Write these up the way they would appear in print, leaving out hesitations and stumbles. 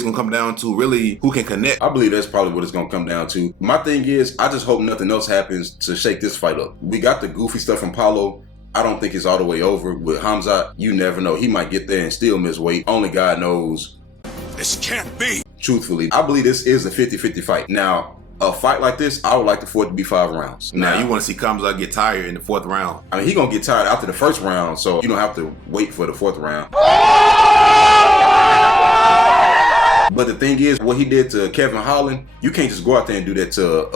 it's going to come down to really who can connect. I believe that's probably what it's going to come down to. My thing is, I just hope nothing else happens to shake this fight up. We got the goofy stuff from Paulo. I don't think it's all the way over. With Khamzat, you never know. He might get there and still miss weight. Only God knows. This can't be. Truthfully, I believe this is a 50-50 fight. Now, a fight like this, I would like for it to be 5 rounds. Now, you want to see Khamzat get tired in the 4th round. I mean, he's going to get tired after the 1st round, so you don't have to wait for the 4th round. But the thing is, what he did to Kevin Holland, you can't just go out there and do that to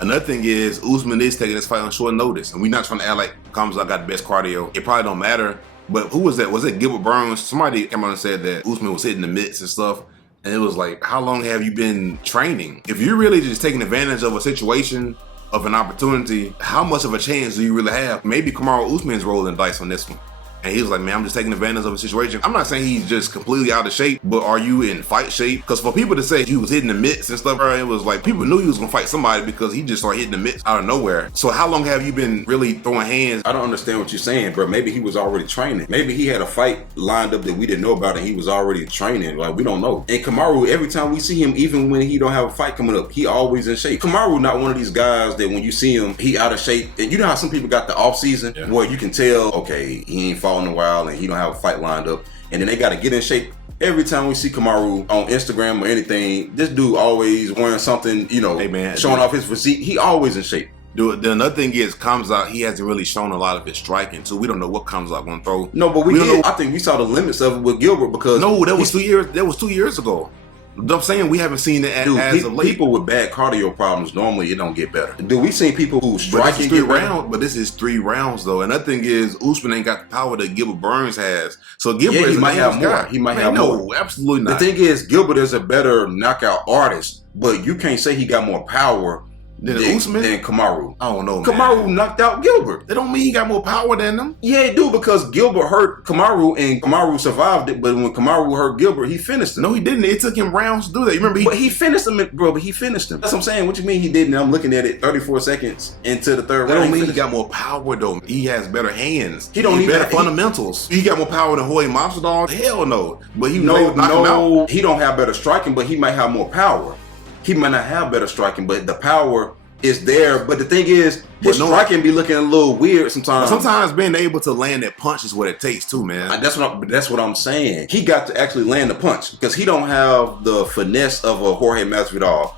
Another thing is, Usman is taking this fight on short notice, and we're not trying to act like Khamzat got the best cardio. It probably don't matter, but who was that? Was it Gilbert Burns? Somebody came out and said that Usman was hitting the mitts and stuff, and it was like, how long have you been training? If you're really just taking advantage of a situation, of an opportunity, how much of a chance do you really have? Maybe Kamaru Usman's rolling dice on this one. And he was like, man, I'm just taking advantage of a situation. I'm not saying he's just completely out of shape, but are you in fight shape? Because for people to say he was hitting the mitts and stuff, it was like people knew he was going to fight somebody because he just started hitting the mitts out of nowhere. So how long have you been really throwing hands? I don't understand what you're saying, bro. Maybe he was already training. Maybe he had a fight lined up that we didn't know about and he was already training. Like, we don't know. And Kamaru, every time we see him, even when he don't have a fight coming up, he always in shape. Kamaru not one of these guys that when you see him, he out of shape. And you know how some people got the off season where you can tell, okay, he ain't fought in a while and he don't have a fight lined up, and then they got to get in shape. Every time we see Kamaru on Instagram or anything, this dude always wearing something, you know, showing off his physique. He always in shape. Dude, the another thing is Khamzat, he hasn't really shown a lot of his striking, so we don't know what Khamzat gonna throw. No, but we did. I think we saw the limits of it with Gilbert because that was 2 years. That was 2 years ago. I'm saying we haven't seen it as of late. People with bad cardio problems, normally it don't get better. Dude, we seen people who striking get rounds, but this is 3 rounds though. Another thing is Usman ain't got the power that Gilbert Burns has. So Gilbert he might have more. Guy. He might have more. No, absolutely not. The thing is, Gilbert is a better knockout artist, but you can't say he got more power than Kamaru. I don't know, man. Kamaru knocked out Gilbert. That don't mean he got more power than them. Yeah, it do, because Gilbert hurt Kamaru and Kamaru survived it, but when Kamaru hurt Gilbert, he finished him. No, he didn't. It took him rounds to do that. You remember? But he finished him, bro, but he finished him. That's what I'm saying. What you mean he didn't? I'm looking at it 34 seconds into the 3rd round. That don't mean he got more power, though. He has better hands. He don't need better fundamentals. He got more power than Jorge Masvidal? Hell no. But he knocked him out. He don't have better striking, but he might have more power. He might not have better striking, but the power is there. But the thing is, his striking be looking a little weird sometimes. Sometimes being able to land that punch is what it takes too, man. That's what I'm saying. He got to actually land the punch because he don't have the finesse of a Jorge Masvidal.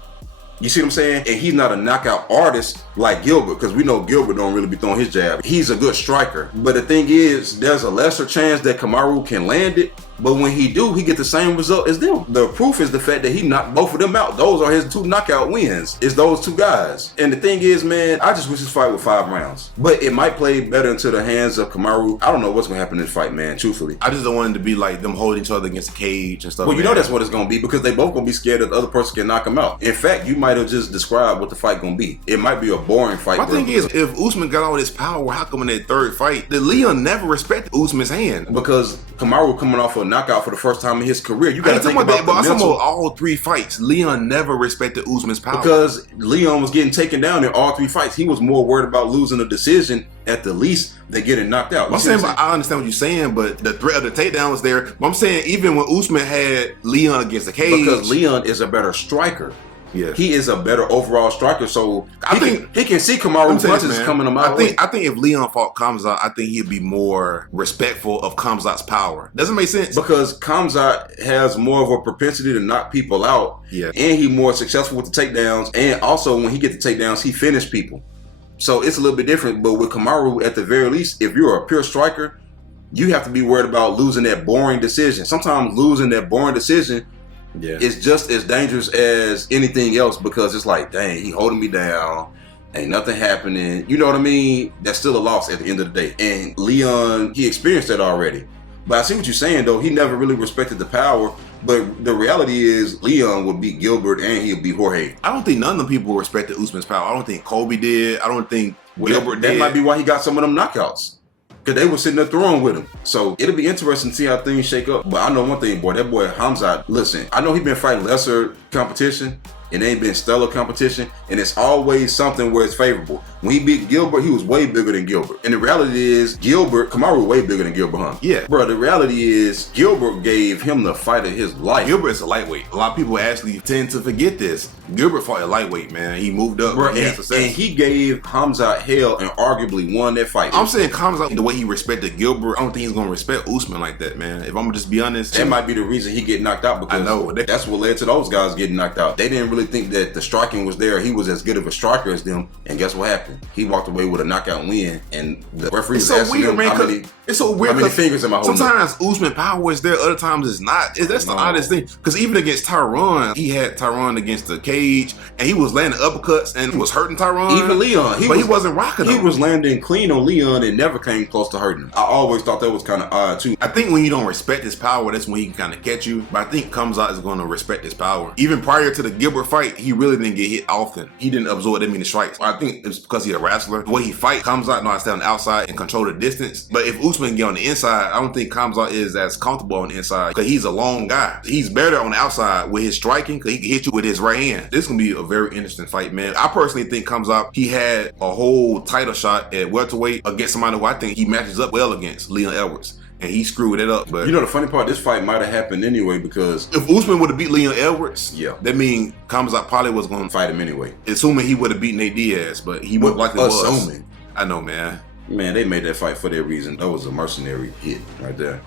You see what I'm saying? And he's not a knockout artist like Gilbert, because we know Gilbert don't really be throwing his jab. He's a good striker. But the thing is, there's a lesser chance that Kamaru can land it. But when he do, he get the same result as them. The proof is the fact that he knocked both of them out. Those are his 2 knockout wins. It's those 2 guys. And the thing is, man, I just wish this fight was 5 rounds. But it might play better into the hands of Kamaru. I don't know what's going to happen in this fight, man, truthfully. I just don't want it to be like them holding each other against the cage and stuff. Well, you know that's what it's going to be, because they both going to be scared that the other person can knock them out. In fact, you might have just described what the fight going to be. It might be a boring fight. My thing is, if Usman got all this power, how come in that 3rd fight, that Leon never respected Usman's hand? Because Kamaru coming off a knockout for the first time in his career. You got to think about I'm talking about all 3 fights. Leon never respected Usman's power. Because Leon was getting taken down in all 3 fights. He was more worried about losing a decision at the least than getting knocked out. I understand what you're saying, but the threat of the takedown was there. But I'm saying even when Usman had Leon against the cage. Because Leon is a better striker. Yeah. He is a better overall striker, so I think he can see Kamaru punches coming him out. I think if Leon fought Khamzat, I think he'd be more respectful of Khamzat's power. Doesn't make sense? Because Khamzat has more of a propensity to knock people out, and he's more successful with the takedowns, and also when he gets the takedowns, he finishes people. So it's a little bit different, but with Kamaru, at the very least, if you're a pure striker, you have to be worried about losing that boring decision. Sometimes losing that boring decision it's just as dangerous as anything else, because it's like, dang, he holding me down, ain't nothing happening. You know what I mean? That's still a loss at the end of the day. And Leon, he experienced that already. But I see what you're saying, though. He never really respected the power. But the reality is, Leon would beat Gilbert and he'll beat Jorge. I don't think none of them people respected Usman's power. I don't think Kobe did. I don't think Gilbert did. That might be why he got some of them knockouts. Because they were sitting there throwing with him. So it'll be interesting to see how things shake up. But I know one thing, boy, that boy Khamzat, listen, I know he's been fighting lesser competition. It ain't been stellar competition. And it's always something where it's favorable. When he beat Gilbert, he was way bigger than Gilbert. And the reality is, Kamaru was way bigger than Gilbert, huh? Yeah. Bro, the reality is, Gilbert gave him the fight of his life. Gilbert is a lightweight. A lot of people actually tend to forget this. Gilbert fought a lightweight, man. He moved up. Bro, and he gave Khamzat hell and arguably won that fight. I'm saying Khamzat, the way he respected Gilbert, I don't think he's going to respect Usman like that, man. If I'm going to just be honest. That might be the reason he get knocked out, because I know. That's what led to those guys getting knocked out. They didn't really think that the striking was there. He was as good of a striker as them. And guess what happened? He walked away with a knockout win. And the referee was asking him it's so weird. How many fingers am I holding? Sometimes Usman power is there, other times it's not. That's the oddest thing. Because even against Tyron, he had Tyron against the cage, and he was landing uppercuts and was hurting Tyron. Even Leon. He wasn't rocking him. He was landing clean on Leon and never came close to hurting him. I always thought that was kind of odd too. I think when you don't respect his power, that's when he can kind of catch you. But I think Khamzat is going to respect his power. Even prior to the Gilbert fight, he really didn't get hit often. He didn't absorb that many strikes. I think it's because he's a wrestler. The way he fight, Khamzat knows how to stay on the outside and control the distance. But if Usman can get on the inside, I don't think Khamzat is as comfortable on the inside because he's a long guy. He's better on the outside with his striking because he can hit you with his right hand. This is going to be a very interesting fight, man. I personally think Khamzat, he had a whole title shot at welterweight against somebody who I think he matches up well against, Leon Edwards. And he screwed it up. But you know the funny part, this fight might have happened anyway, because if Usman would have beat Leon Edwards, that means Khamzat probably was going to fight him anyway. Assuming he would have beaten Nate Diaz, but he would likely was. Assuming. I know, man. Man, they made that fight for that reason. That was a mercenary hit right there.